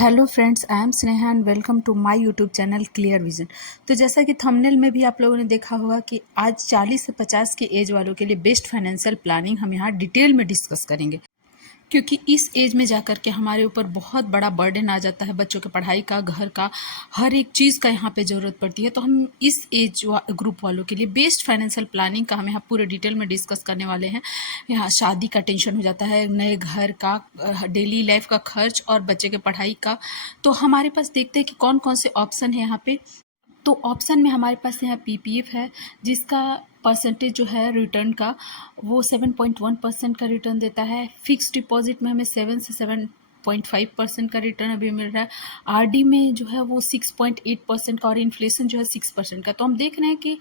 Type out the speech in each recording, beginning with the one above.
Hello friends, I am Sneha and welcome to my YouTube channel clear vision. तो जैसा कि thumbnail में भी आप लोगों ने देखा होगा कि आज 40 से 50 की एज वालों के लिए बेस्ट फाइनेंशियल प्लानिंग हम यहाँ डिटेल में डिस्कस करेंगे, क्योंकि इस एज में जाकर के हमारे ऊपर बहुत बड़ा बर्डन आ जाता है। बच्चों के पढ़ाई का, घर का, हर एक चीज़ का यहाँ पे ज़रूरत पड़ती है। तो हम इस एज ग्रुप वालों के लिए बेस्ट फाइनेंशियल प्लानिंग का हम यहाँ पूरे डिटेल में डिस्कस करने वाले हैं। यहाँ शादी का टेंशन हो जाता है, नए घर का, डेली लाइफ का खर्च और बच्चे के पढ़ाई का। तो हमारे पास देखते हैं कि कौन कौन से ऑप्शन है यहाँ पे। तो ऑप्शन में हमारे पास यहाँ पीपीएफ है, जिसका परसेंटेज जो है रिटर्न का वो 7.1% का रिटर्न देता है। फिक्स डिपॉजिट में हमें 7 से 7.5% का रिटर्न अभी मिल रहा है। आरडी में जो है वो 6.8% का और इन्फ्लेशन जो है 6% का। तो हम देख रहे हैं कि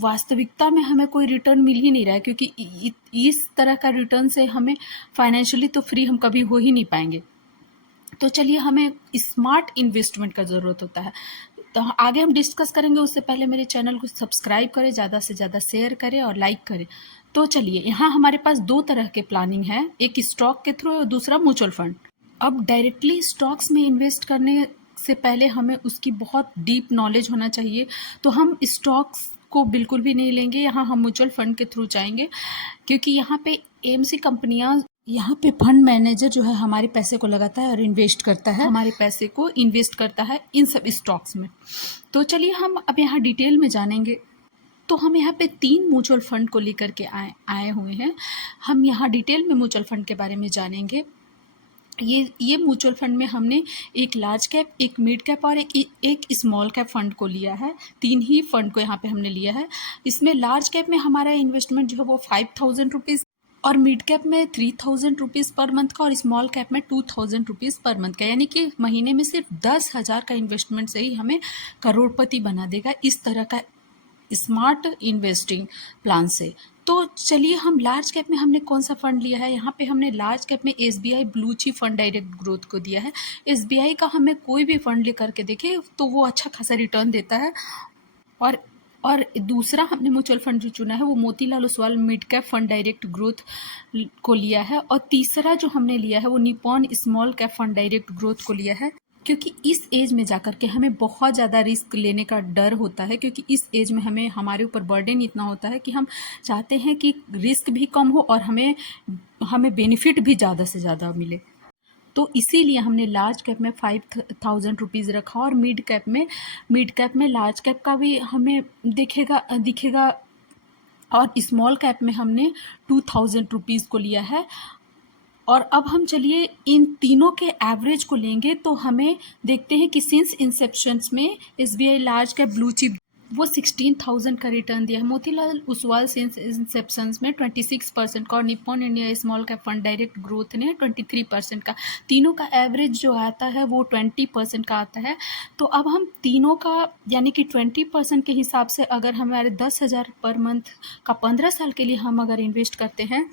वास्तविकता में हमें कोई रिटर्न मिल ही नहीं रहा है, क्योंकि इस तरह का रिटर्न से हमें फाइनेंशियली तो फ्री हम कभी हो ही नहीं पाएंगे। तो चलिए, हमें स्मार्ट इन्वेस्टमेंट का ज़रूरत होता है। तो आगे हम डिस्कस करेंगे, उससे पहले मेरे चैनल को सब्सक्राइब करें, ज़्यादा से ज़्यादा शेयर करें और लाइक करें। तो चलिए, यहाँ हमारे पास दो तरह के प्लानिंग है, एक स्टॉक के थ्रू और दूसरा म्यूचुअल फंड। अब डायरेक्टली स्टॉक्स में इन्वेस्ट करने से पहले हमें उसकी बहुत डीप नॉलेज होना चाहिए। तो हम स्टॉक्स को बिल्कुल भी नहीं लेंगे, यहाँ हम म्यूचुअल फंड के थ्रू जाएंगे, क्योंकि यहाँ पे एएमसी कंपनियां, यहाँ पे फंड मैनेजर जो है हमारे पैसे को लगाता है और इन्वेस्ट करता है, हमारे पैसे को इन्वेस्ट करता है इन सब स्टॉक्स में। तो चलिए, हम अब यहाँ डिटेल में जानेंगे। तो हम यहाँ पे 3 म्यूचुअल फंड को लेकर के आए हुए हैं। हम यहाँ डिटेल में म्यूचुअल फंड के बारे में जानेंगे। ये म्यूचुअल फंड में हमने एक लार्ज कैप, एक मिड कैप और एक स्मॉल कैप फंड को लिया है। 3 ही फंड को यहाँ पे हमने लिया है। इसमें लार्ज कैप में हमारा इन्वेस्टमेंट जो है वो 5,000 रुपीज़ और मिड कैप में 3,000 रुपीज़ पर मंथ का और स्मॉल कैप में 2,000 रुपीज़ पर मंथ का। यानी कि महीने में सिर्फ 10,000 का इन्वेस्टमेंट से ही हमें करोड़पति बना देगा, इस तरह का स्मार्ट इन्वेस्टिंग प्लान से। तो चलिए, हम लार्ज कैप में हमने कौन सा फंड लिया है। यहाँ पे हमने लार्ज कैप में SBI blue chip fund direct growth को दिया है। एसबीआई का हमें कोई भी फंड लेकर के देखें तो वो अच्छा खासा रिटर्न देता है। और दूसरा हमने म्यूचुअल फंड जो चुना है वो Motilal Oswal mid cap fund direct growth को लिया है। और तीसरा जो हमने लिया है वो Nippon small cap fund direct growth को लिया है, क्योंकि इस एज में जाकर के हमें बहुत ज़्यादा रिस्क लेने का डर होता है। क्योंकि इस एज में हमारे ऊपर बर्डन इतना होता है कि हम चाहते हैं कि रिस्क भी कम हो और हमें बेनिफिट भी ज़्यादा से ज़्यादा मिले। तो इसीलिए हमने लार्ज कैप में 5,000 रुपीज़ रखा और मिड कैप में लार्ज कैप का भी हमें दिखेगा और स्मॉल कैप में हमने 2,000 रुपीज़ को लिया है। और अब हम चलिए इन तीनों के एवरेज को लेंगे, तो हमें देखते हैं कि सिंस इंसेप्शन में SBI large cap blue chip वो 16,000 का रिटर्न दिया है। मोतीलाल ओसवाल सिंस इंसेप्शन में 26% का और Nippon India small cap fund direct growth ने 23% का। तीनों का एवरेज जो आता है वो 20% का आता है। तो अब हम तीनों का यानी कि 20% के हिसाब से अगर हमारे 10,000 पर मंथ का 15 साल के लिए हम अगर इन्वेस्ट करते हैं,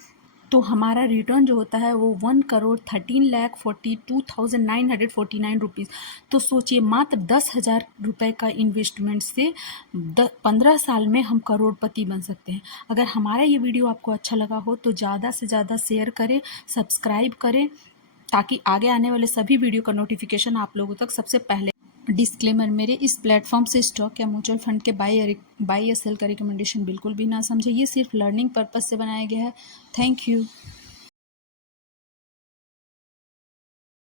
तो हमारा रिटर्न जो होता है वो 1,13,42,949 रुपीज़। तो सोचिए, मात्र 10,000 रुपये का इन्वेस्टमेंट से 15 साल में हम करोड़पति बन सकते हैं। अगर हमारा ये वीडियो आपको अच्छा लगा हो तो ज़्यादा से ज़्यादा शेयर करें, सब्सक्राइब करें, ताकि आगे आने वाले सभी वीडियो का नोटिफिकेशन आप लोगों तक सबसे पहले। डिस्क्लेमर, मेरे इस प्लेटफॉर्म से स्टॉक या म्यूचुअल फंड के बाई या सेल का रिकमेंडेशन बिल्कुल भी ना समझे। ये सिर्फ लर्निंग पर्पस से बनाया गया है। Thank you.